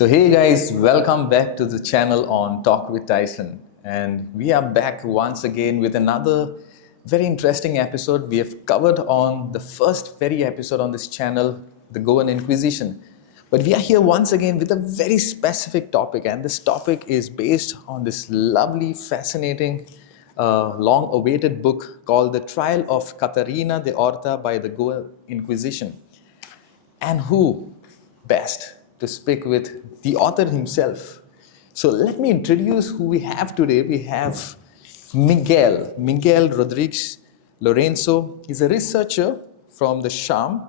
So hey guys, welcome back to the channel on Talk with Tyson. And we are back once again with another very interesting episode. We have covered on the first very episode on this channel, the Goan Inquisition. But we are here once again with a very specific topic, and this topic is based on this lovely, fascinating, long-awaited book called The Trial of Catarina de Orta by the Goan Inquisition. And who best to speak with the author himself? So let me introduce who we have today. We have Miguel Rodrigues Lourenço. He's a researcher from the SHAM,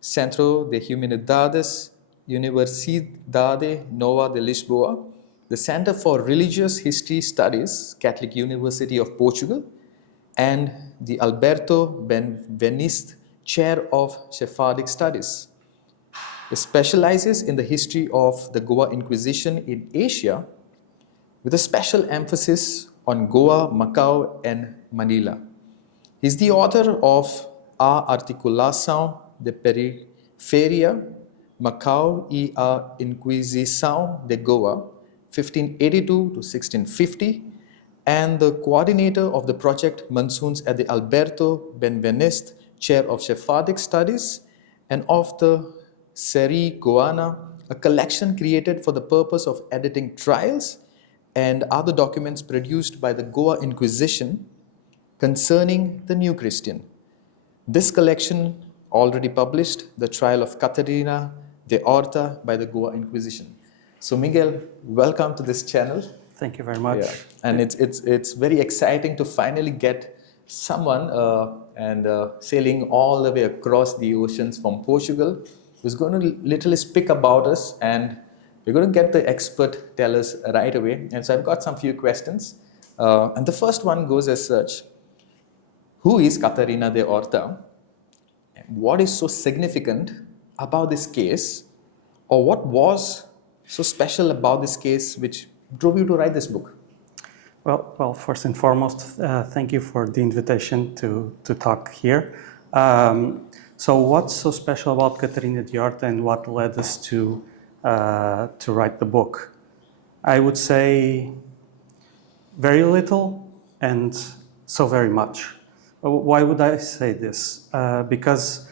Centro de Humanidades, Universidade Nova de Lisboa, the Center for Religious History Studies, Catholic University of Portugal, and the Alberto Benveniste Chair of Sephardic Studies. He specializes in the history of the Goa Inquisition in Asia, with a special emphasis on Goa, Macau, and Manila. He's the author of A Articulação de Periferia, Macau e a Inquisição de Goa, 1582 to 1650, and the coordinator of the project Monsoons at the Alberto Benveniste Chair of Sephardic Studies, and of the Série Goana, a collection created for the purpose of editing trials and other documents produced by the Goa Inquisition concerning the New Christian. This collection already published, The Trial of Catarina de Orta by the Goa Inquisition. So Miguel, welcome to this channel. Thank you very much. Yeah. And it's very exciting to finally get someone sailing all the way across the oceans from Portugal who's going to literally speak about us, and we're going to get the expert tell us right away. And so I've got some few questions. And the first one goes as such. Who is Catarina de Orta? What is so significant about this case? Or what was so special about this case which drove you to write this book? Well, first and foremost, thank you for the invitation to talk here. So what's so special about Catarina de Orta and what led us to write the book? I would say very little and so very much. Why would I say this? Because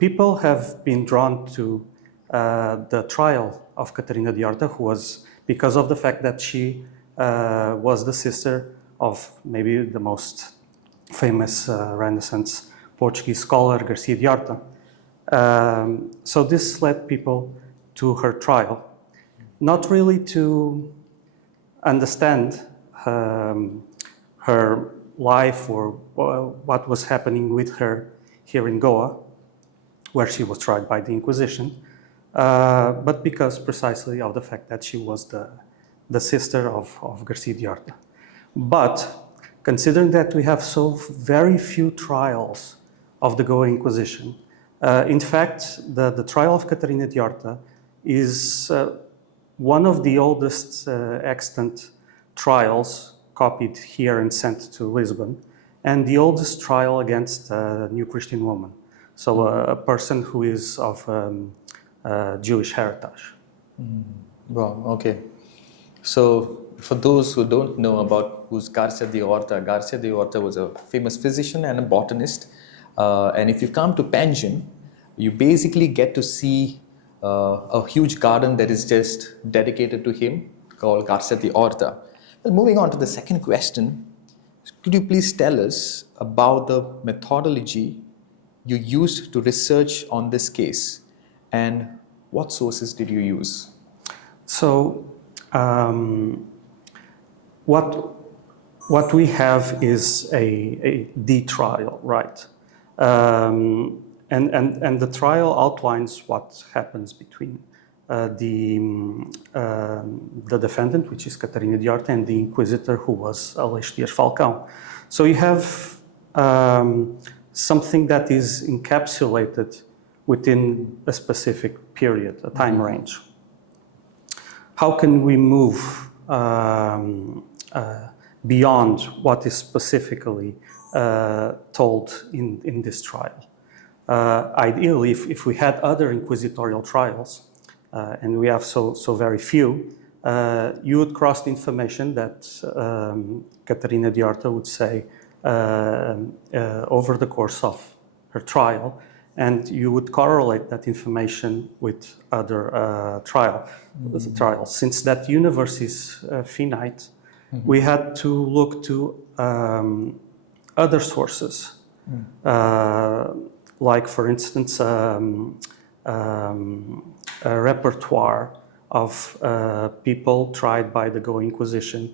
people have been drawn to the trial of Catarina de Orta, who was, because of the fact that she was the sister of maybe the most famous Renaissance Portuguese scholar, Garcia de Orta. So this led people to her trial, not really to understand her life or what was happening with her here in Goa, where she was tried by the Inquisition, but because precisely of the fact that she was the sister of Garcia de Orta. But considering that we have so very few trials of the Goa Inquisition, in fact, the trial of Catarina de Orta is one of the oldest extant trials copied here and sent to Lisbon, and the oldest trial against a New Christian woman, so a person who is of Jewish heritage. Wow, okay. So for those who don't know about who's Garcia de Orta was a famous physician and a botanist. And if you come to Panjim, you basically get to see a huge garden that is just dedicated to him, called Garcia de Orta. Well, moving on to the second question, could you please tell us about the methodology you used to research on this case, and what sources did you use? So what we have is the trial, right? And the trial outlines what happens between the defendant, which is Catarina de Orta, and the inquisitor, who was Aleixo Dias Falcão. So you have something that is encapsulated within a specific period, a time range. How can we move beyond what is specifically told in this trial? Ideally, if we had other inquisitorial trials, and we have so very few, you would cross the information that Catarina de Orta would say over the course of her trial, and you would correlate that information with other trials. Since that universe is finite, we had to look to other sources, like, for instance, a repertoire of people tried by the Go Inquisition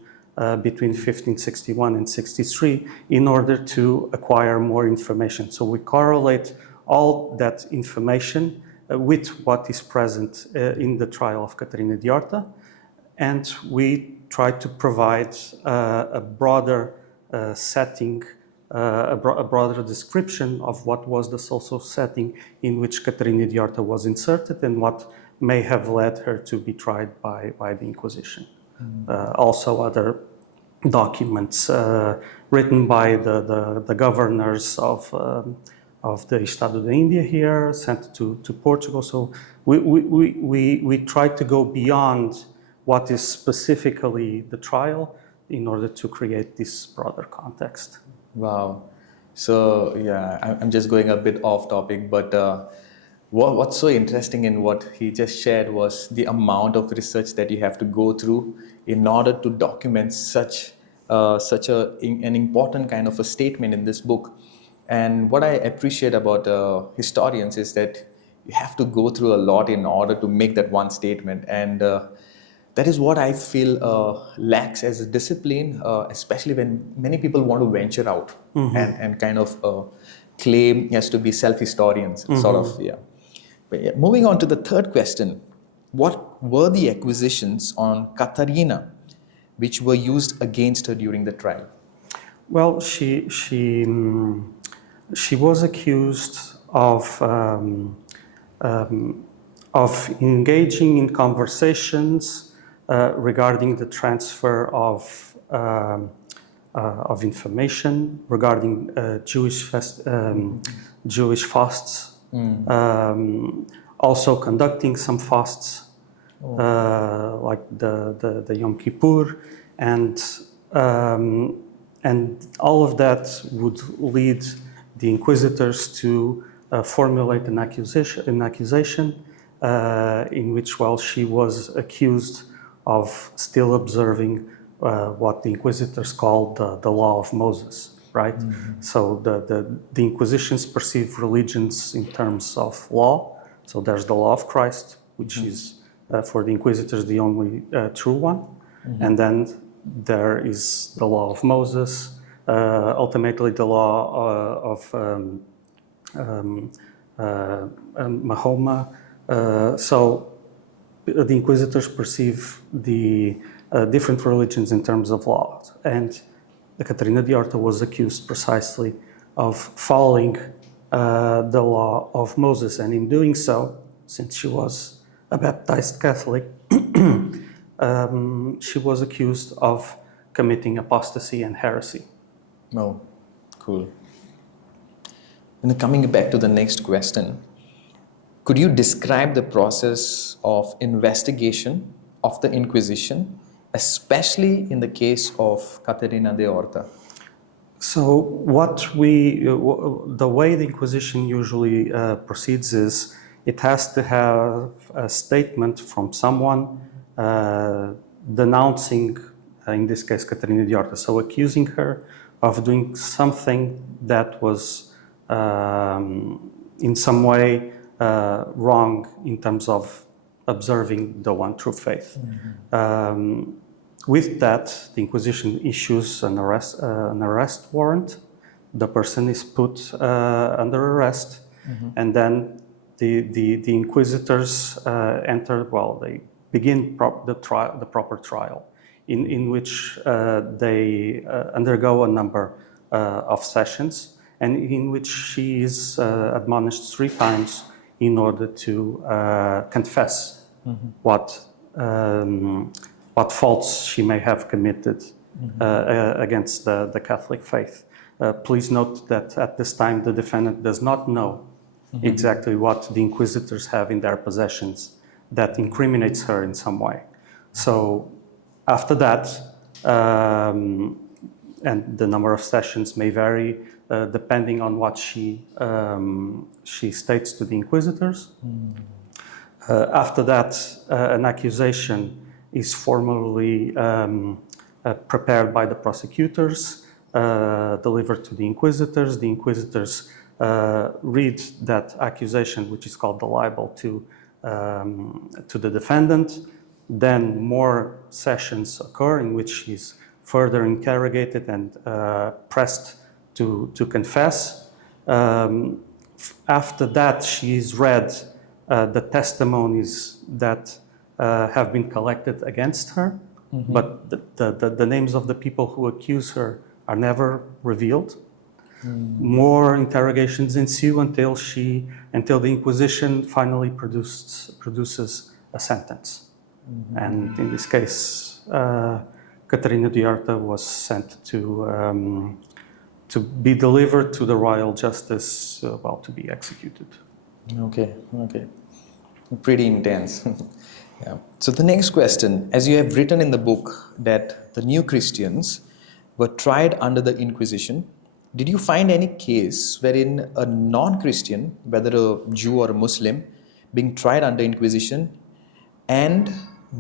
between 1561 and 63 in order to acquire more information. So we correlate all that information with what is present in the trial of Catarina de Orta, and we try to provide a broader setting, a broader description of what was the social setting in which Catarina de Orta was inserted and what may have led her to be tried by the Inquisition. Also other documents written by the governors of the Estado de India here, sent to Portugal. So we try to go beyond what is specifically the trial in order to create this broader context. Wow. So yeah, I'm just going a bit off topic, but what's so interesting in what he just shared was the amount of research that you have to go through in order to document such an important kind of a statement in this book. And what I appreciate about historians is that you have to go through a lot in order to make that one statement, and that is what I feel lacks as a discipline, especially when many people want to venture out and kind of claim as to be self-historians, sort of, yeah. But yeah, moving on to the third question, what were the accusations on Katarina which were used against her during the trial? Well, she was accused of engaging in conversations regarding the transfer of information regarding Jewish fasts, also conducting some fasts, like the Yom Kippur, and all of that would lead the inquisitors to formulate an accusation in which, well, she was accused of still observing what the inquisitors called the law of Moses, right? So the Inquisitions perceive religions in terms of law. So there's the law of Christ, which is for the inquisitors the only true one, and then there is the law of Moses, ultimately the law of Mahoma. So the inquisitors perceive the different religions in terms of law, and Catarina de Orta was accused precisely of following the law of Moses, and in doing so, since she was a baptized Catholic, she was accused of committing apostasy and heresy. Oh, cool. And then coming back to the next question, could you describe the process of investigation of the Inquisition, especially in the case of Catarina de Orta? So the way the Inquisition usually proceeds is it has to have a statement from someone denouncing, in this case, Catarina de Orta, so accusing her of doing something that was in some way wrong in terms of observing the one true faith. With that, the Inquisition issues an arrest warrant. The person is put under arrest, and then the inquisitors they begin the proper trial, in which they undergo a number of sessions, and in which she is admonished 3 times in order to confess what faults she may have committed against the Catholic faith. Please note that at this time the defendant does not know exactly what the inquisitors have in their possessions that incriminates her in some way. So after that, and the number of sessions may vary depending on what she states to the inquisitors. After that, an accusation is formally prepared by the prosecutors, delivered to the inquisitors. The inquisitors read that accusation, which is called the libel, to the defendant. Then more sessions occur in which she's further interrogated and pressed to confess. After that, she's read the testimonies that have been collected against her, but the names of the people who accuse her are never revealed. More interrogations ensue until the Inquisition finally produces a sentence. And in this case, Catarina de Orta was sent to be delivered to the royal justice, to be executed. Okay. Pretty intense. Yeah. So the next question, as you have written in the book that the new Christians were tried under the Inquisition, did you find any case wherein a non-Christian, whether a Jew or a Muslim, being tried under Inquisition, and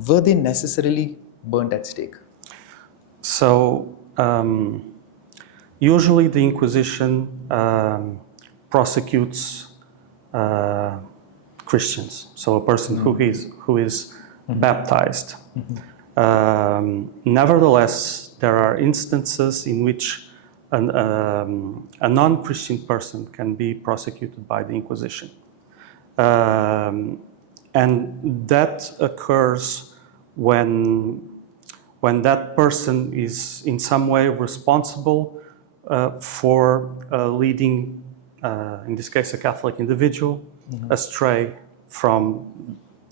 were they necessarily burnt at stake? So usually the Inquisition prosecutes Christians, so a person who is baptized. Nevertheless, there are instances in which a non-Christian person can be prosecuted by the Inquisition. And that occurs when that person is in some way responsible for leading, in this case, a Catholic individual, astray from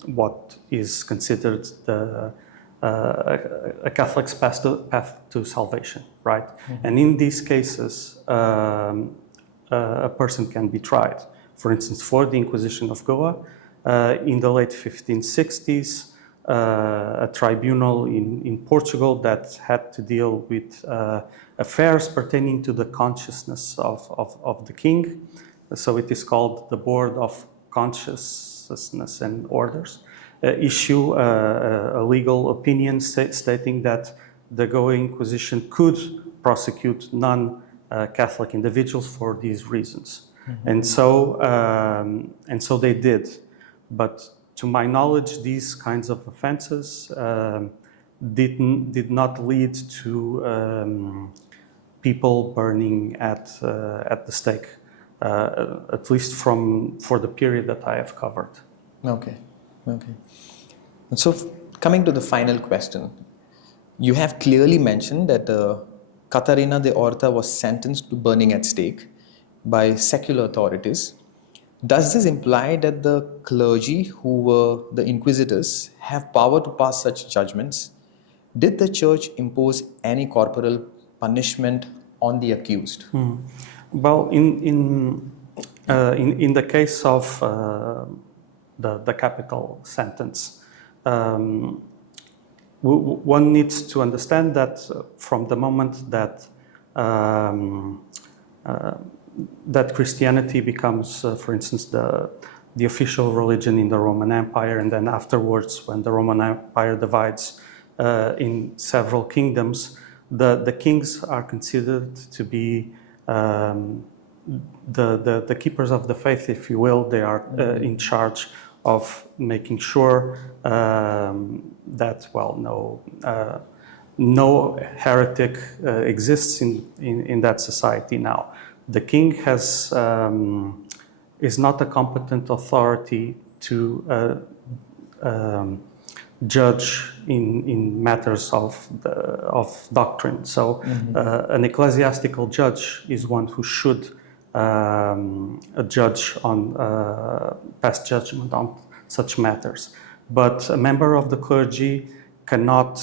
what is considered a Catholic's path to salvation, right? And in these cases, a person can be tried. For instance, for the Inquisition of Goa, in the late 1560s, a tribunal in Portugal that had to deal with affairs pertaining to the consciousness of the king. So it is called the Board of Consciousness and Orders. Issue a legal opinion stating that the Goa Inquisition could prosecute non-Catholic individuals for these reasons. And so they did. But to my knowledge, these kinds of offenses did not lead to people burning at the stake, at least for the period that I have covered. Okay. And so coming to the final question, you have clearly mentioned that Catarina de Orta was sentenced to burning at stake by secular authorities. Does this imply that the clergy, who were the inquisitors, have power to pass such judgments? Did the church impose any corporal punishment on the accused? Well, in the case of the capital sentence, one needs to understand that from the moment that that Christianity becomes, for instance, the official religion in the Roman Empire, and then afterwards, when the Roman Empire divides in several kingdoms, the kings are considered to be the keepers of the faith, if you will. They are in charge of making sure that, no heretic exists in that society now. The king is not a competent authority to judge in matters of doctrine. So an ecclesiastical judge is one who should judge on pass judgment on such matters. But a member of the clergy cannot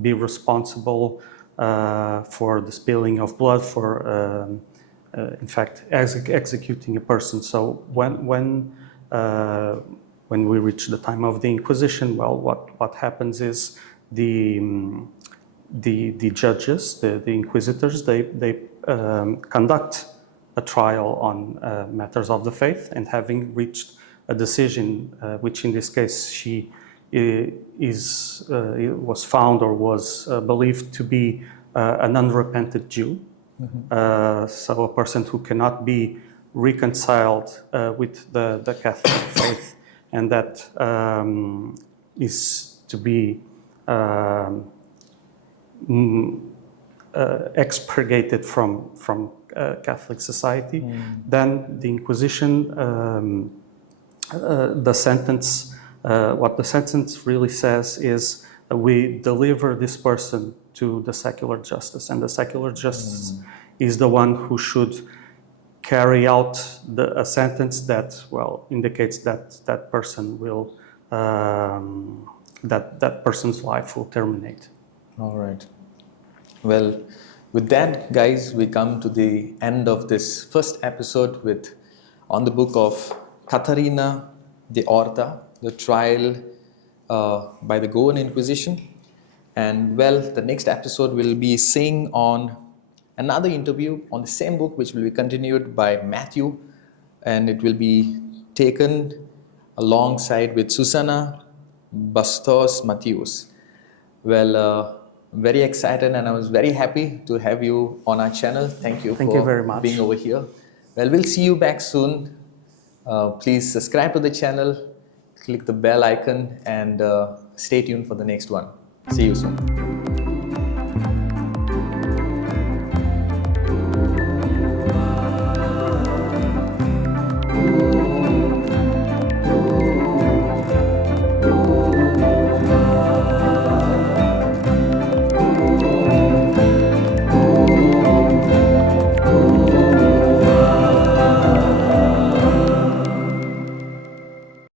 be responsible for the spilling of blood, for in fact executing a person. So when when we reach the time of the Inquisition, well, what happens is the judges, the inquisitors, they conduct a trial on matters of the faith, and having reached a decision, which in this case she was found or was believed to be an unrepentant Jew, so a person who cannot be reconciled with the Catholic faith, and that is to be expurgated from Catholic society, then the Inquisition, the sentence, what the sentence really says is we deliver this person to the secular justice, and the secular justice is the one who should carry out a sentence that, well, indicates that that person will, that person's life will terminate. All right. Well, with that, guys, we come to the end of this first episode on the book of Catarina the Orta, the trial by the Goan Inquisition. And well, the next episode will be seeing on another interview on the same book, which will be continued by Matthew, and it will be taken alongside with Susanna Bastos Matthews. Well, very excited, and I was very happy to have you on our channel. Thank you Thank you very much. being over here. Well, we'll see you back soon. Please subscribe to the channel, click the bell icon, and stay tuned for the next one. See you soon.